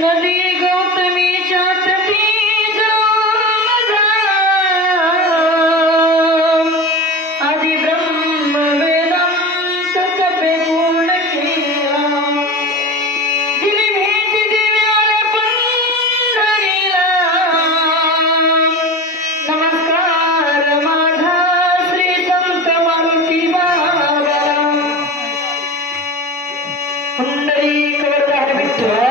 नदी गौतमीच्या तटी आदि ब्रह्म वेदांत तपे पूर्ण केला दिली भेट दिव्याला पंढरीला नमस्कार माझा श्री संत मारुती बाबाला पुंडलिक वरदान विठ्ठल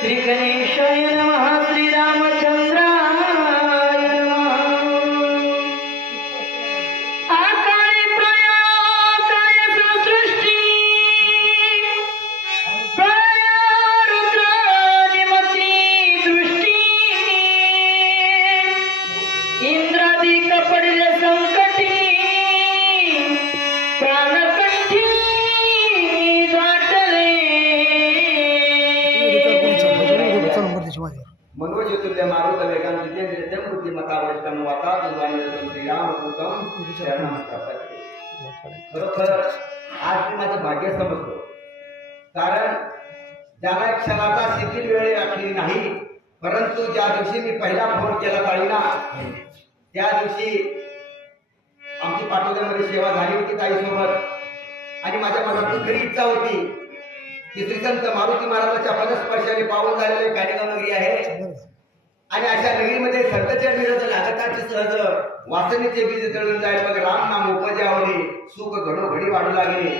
श्री गणेशाय नमः श्री रामचंद्राय नमः आकारे प्रयाताय सृष्टी प्रया रुद्रादिमती दृष्टी इंद्रादिक पडले संकटी प्राणकंठी मनोज्योतिर्य मारुत वेगान जितेंद्र मूर्तिमतावष्टम वाता श्रीरामकृतम शरणम प्रपद्ये. खरोखर आज मी माझं भाग्य समजतो, कारण ज्याला एक क्षणाचा शिथिल वेळ आखली नाही, परंतु ज्या दिवशी मी पहिला फोन केला ताईना त्या दिवशी आमची पाटोद्यामध्ये सेवा झाली होती ताईसोबत, आणि माझ्या मनातून खरी इच्छा होती की श्री संत मारुती महाराजांच्या पदस्पर्शाने पावन झालेले कानिगाव नगरी आहे, आणि अशा नगरीमध्ये संतच्या विरोध लागताची सहज वासनेचे बीज तळून जाईल. मग राम नाम उपजावले सुख घडोघडी वाढू लागले.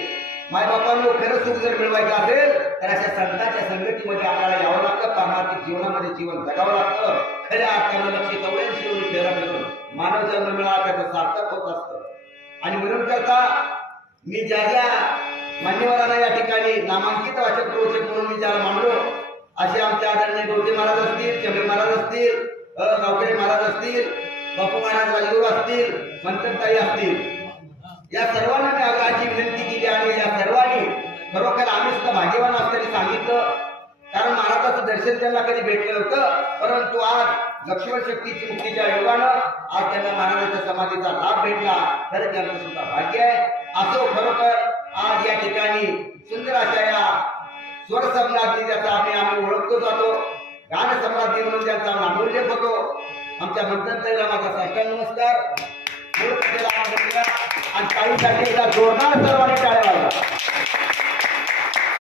मायबापांनो, खरं सुख जर मिळवायचं असेल तर अशा संतांच्या संगतीमध्ये आपल्याला यावं लागतं. पारमार्थिक जीवनामध्ये जीवन जगावं लागतं. खऱ्या अर्थानं लक्ष कवळ्यांशी फेरा मिळून मानव जन्म मिळाला त्याचं सार्थक होत असतं. आणि म्हणून करता मी ज्या ज्या मान्यवरांना या ठिकाणी नामांकित वाचक प्रवचक म्हणून विचार मांडलो, असे आमच्या आदरणीय गवते महाराज असतील, चंबे महाराज असतील, गावकरे महाराज असतील, बापू महाराज राजगुरू असतील, मंथनताई असतील, या सर्वांना मी आग्रहाची विनंती केली. आणि या सर्वांनी खरोखर आम्ही सुद्धा भाग्यवान असल्याने सांगितलं, कारण महाराजाचं दर्शन त्यांना कधी भेटलं नव्हतं, परंतु आज लक्ष्मण शक्तीची मुक्तीच्या योगानं आज त्यांना महाराजांच्या समाधीचा लाभ भेटला. तर त्यांचं सुद्धा भाग्य आहे. असो, खरोखर आज या ठिकाणी सुंदर अशा या स्वर सम्राज्ञी ज्याचा आम्ही ओळखतो जातो, गान सम्राज्ञी म्हणून त्यांचा नामोल्लेख होतो. आमच्या मंथनताईला माझा साष्टांग नमस्कार. आणि ताईसाठी एकदा जोरदार सर्वांनी टाळ्या वाजवा.